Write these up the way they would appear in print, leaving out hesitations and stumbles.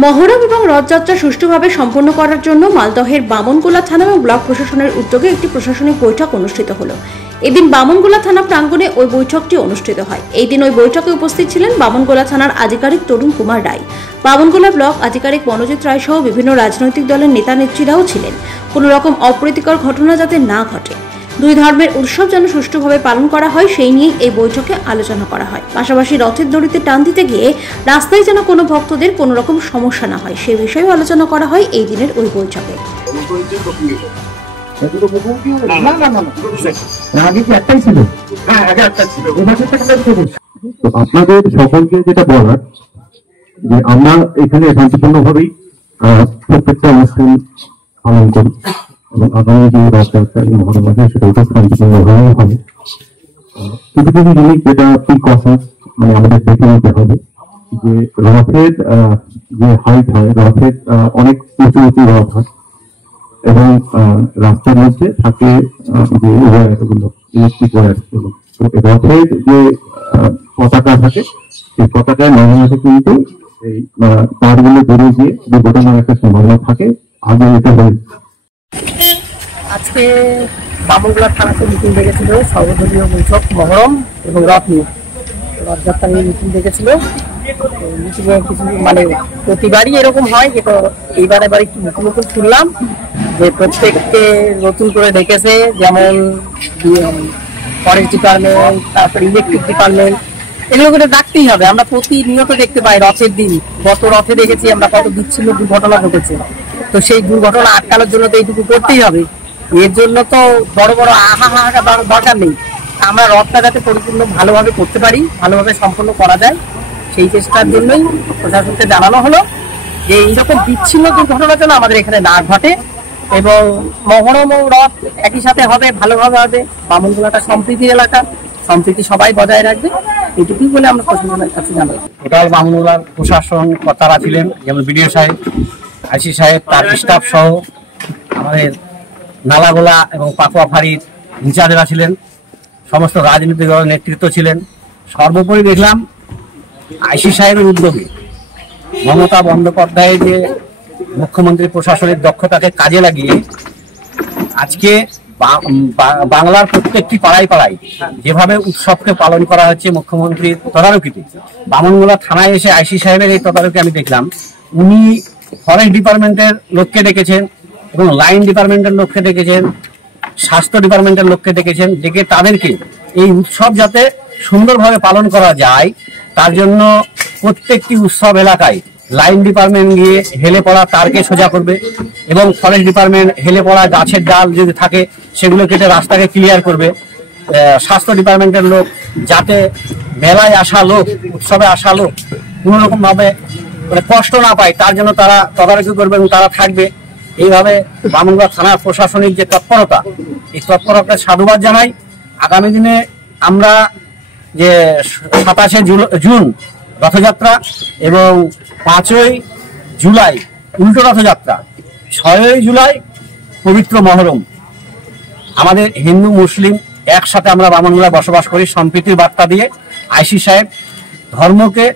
মহরম এবং রথযাত্রা সুষ্ঠুভাবে সম্পন্ন করার জন্য মালদহের বামনগোলা থানা এবং ব্লক প্রশাসনের উদ্যোগে একটি প্রশাসনিক বৈঠক অনুষ্ঠিত হলো। এদিন বামনগোলা থানা প্রাঙ্গণে ওই বৈঠকটি অনুষ্ঠিত হয়। এই দিন ওই বৈঠকে উপস্থিত ছিলেন বামনগোলা থানার আধিকারিক তরুণ কুমার রায়, বামনগোলা ব্লক আধিকারিক মনোজিৎ রায় সহ বিভিন্ন রাজনৈতিক দলের নেতা নেত্রীরাও ছিলেন। কোনো রকম অপ্রীতিকর ঘটনা যাতে না ঘটে, দুই ধর্মের উৎসব যেন সুষ্ঠুভাবে পালন করা হয় সেই নিয়েই এই বৈঠকে আলোচনা করা হয়। পাশাপাশি রথের দড়িতে টান দিতে গিয়ে রাস্তায় যেন কোনো ভক্তদের কোনো রকম সমস্যা না হয় সে বিষয়েও আলোচনা করা হয় এই দিনের ওই বৈঠকে। আপনাদের সকলকে যেটা বলার যে আমরা এখানে শান্তিপূর্ণভাবেই প্রত্যেকটা অনুষ্ঠান পালন করি এবং আগামী যে রথযাত্রা এই মহরম আছে সেটা শান্তিপূর্ণভাবেই হবে। কিছু কিছু জিনিস যেটা প্রিকশনস মানে আমাদের দেখে নিতে হবে যে রথের যে হাইট হয়, রথের অনেক উঁচু উঁচু রথ হয় এবং রাস্তার মধ্যে থাকে যে ওয়্যারগুলো, ইলেকট্রিক ওয়্যারগুলো। তো রথের যে পতাকা থাকে সেই পতাকায় মাঝে কিন্তু এই তারগুলো বেরিয়ে গিয়ে দুর্ঘটনার একটা সম্ভাবনা থাকে। আগে এটা হয়েছে আজকে বামনগোলা থানাতে মিটিং ডেকেছিল, সর্বদলীয় বৈঠক মহরম এবং রথ নিয়ে রথযাত্রা নিয়ে মিটিং ডেকেছিল। মিটিংয়ে কিছু মানে প্রতিবারই এরকম হয়, কিন্তু এইবার একটু নতুন নতুন শুনলাম যে প্রত্যেককে নতুন করে ডেকেছে, যেমন ফরেস্ট ডিপার্টমেন্ট, তারপরে ইলেকট্রিক ডিপার্টমেন্ট, এগুলো করে ডাকতেই হবে। আমরা প্রতিনিয়ত দেখতে পাই রথের দিন, গত রথে দেখেছি আমরা কত বিচ্ছিন্ন দুর্ঘটনা ঘটেছে। তো সেই দুর্ঘটনা আটকানোর জন্য তো এইটুকু করতেই হবে। এর জন্য তো বড় বড় আহা দরকার নেই। আমরা রথটা যাতে পরিপূর্ণ ভালোভাবে করতে পারি, ভালোভাবে সম্পন্ন করা যায়, সেই চেষ্টার জন্যই প্রশাসনকে জানানো হলো যে এইরকম বিচ্ছিন্ন দুর্ঘটনা যেন আমাদের এখানে না ঘটে এবং মহরম ও রথ একই সাথে হবে, ভালোভাবে হবে। বামনগোলাটা সম্প্রীতির এলাকা, সম্প্রীতি সবাই বজায় রাখবে, এইটুকুই বলে আমরা প্রশাসনের কাছে জানাই। টোটাল বামনগোলার প্রশাসন কর্তারা ছিলেন, যেমন বিডিও সাহেব, আইসি সাহেব, তার স্টাফ সহ আমাদের নালাগোলা এবং পাকুয়া ফাঁড়ির ইনচার্জরা ছিলেন, সমস্ত রাজনৈতিক দলের নেতৃত্ব ছিলেন। সর্বোপরি দেখলাম আইসি সাহেবের উদ্যোগে মমতা বন্দ্যোপাধ্যায়ের যে মুখ্যমন্ত্রী প্রশাসনের দক্ষতাকে কাজে লাগিয়ে আজকে বাংলার প্রত্যেকটি পাড়ায় পাড়ায় যেভাবে উৎসবকে পালন করা হচ্ছে মুখ্যমন্ত্রীর তদারকিতে, বামনগোলা থানায় এসে আইসি সাহেবের এই তদারকি আমি দেখলাম। উনি ফরেস্ট ডিপার্টমেন্টের লোককে ডেকেছেন এবং লাইন ডিপার্টমেন্টের লোককে ডেকেছেন, স্বাস্থ্য ডিপার্টমেন্টের লোককে ডেকেছেন, ডেকে তাদেরকে এই উৎসব যাতে সুন্দরভাবে পালন করা যায় তার জন্য প্রত্যেকটি উৎসব এলাকায় লাইন ডিপার্টমেন্ট গিয়ে হেলে পড়া তারকে সোজা করবে এবং ফরেস্ট ডিপার্টমেন্ট হেলে পড়া গাছের ডাল যদি থাকে সেগুলো কেটে রাস্তাকে ক্লিয়ার করবে। স্বাস্থ্য ডিপার্টমেন্টের লোক যাতে মেলায় আসা লোক, উৎসবে আসা লোক কোনো রকম ভাবে কষ্ট না পায় তার জন্য তারা তদারকি করবে এবং তারা থাকবে। এইভাবে বামনগোলা থানার প্রশাসনিক যে তৎপরতা, এই তৎপরতার সাধুবাদ জানাই। আগামী দিনে আমরা যে 27শে জুন রথযাত্রা এবং 5ই জুলাই উল্টো রথযাত্রা, 6ই জুলাই পবিত্র মহরম, আমাদের হিন্দু মুসলিম একসাথে আমরা বামনগোলায় বসবাস করি সম্প্রীতির বার্তা দিয়ে আইসি সাহেব ধর্মকে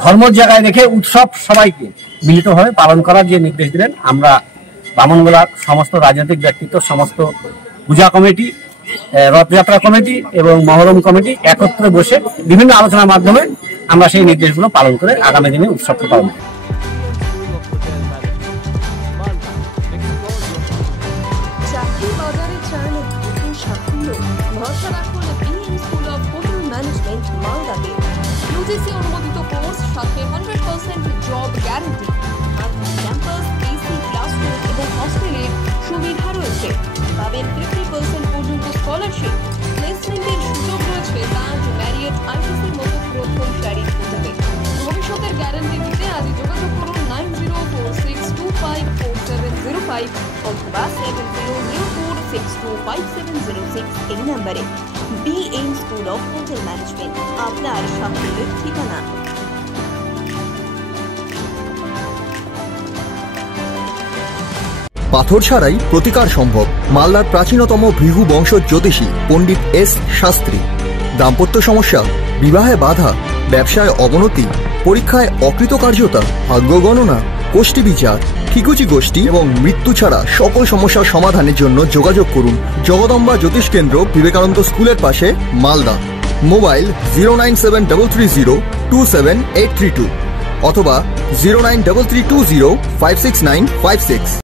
ধর্মের জায়গায় রেখে উৎসব সবাইকে মিলিতভাবে পালন করার যে নির্দেশ দিলেন। আমরা বামনগোলার সমস্ত রাজনৈতিক ব্যক্তিত্ব, সমস্ত পূজা কমিটি, রথযাত্রা কমিটি এবং মহরম কমিটি একত্রে বসে বিভিন্ন আলোচনার মাধ্যমে আমরা সেই নির্দেশগুলো পালন করে আগামী দিনে উৎসবকে পালন করি। UGC অনুমোদিত কোর্স, সাথে 100% job guarantee, campus, AC classroom এবং হস্টেলের সুবিধা রয়েছে। পাবেন 50% পর্যন্ত স্কলারশিপ, প্লেসমেন্টের সুযোগ রয়েছে তাজ, ম্যারিয়ট, আইটিসির মতো প্রথম সারির হোটেলে। ভবিষ্যতের গ্যারান্টি দিতে আজ যোগাযোগ করুন 9046254705 অথবা 7004625706 এই নম্বরে। BM school of hotel management, আপনার সাফল্যের ঠিকানা। পাথর ছাড়াই প্রতিকার সম্ভব। মালদার প্রাচীনতম ভৃগু বংশ জ্যোতিষী পণ্ডিত এস শাস্ত্রী। দাম্পত্য সমস্যা, বিবাহে বাধা, ব্যবসায় অবনতি, পরীক্ষায় অকৃতকার্যতা, ভাগ্য গণনা গোষ্ঠী বিচার, ঠিকুচি গোষ্ঠী এবং মৃত্যু ছাড়া সকল সমস্যার সমাধানের জন্য যোগাযোগ করুন জগদম্বা জ্যোতিষ কেন্দ্র, বিবেকানন্দ স্কুলের পাশে, মালদা। মোবাইল 09733027832 অথবা 09332056956।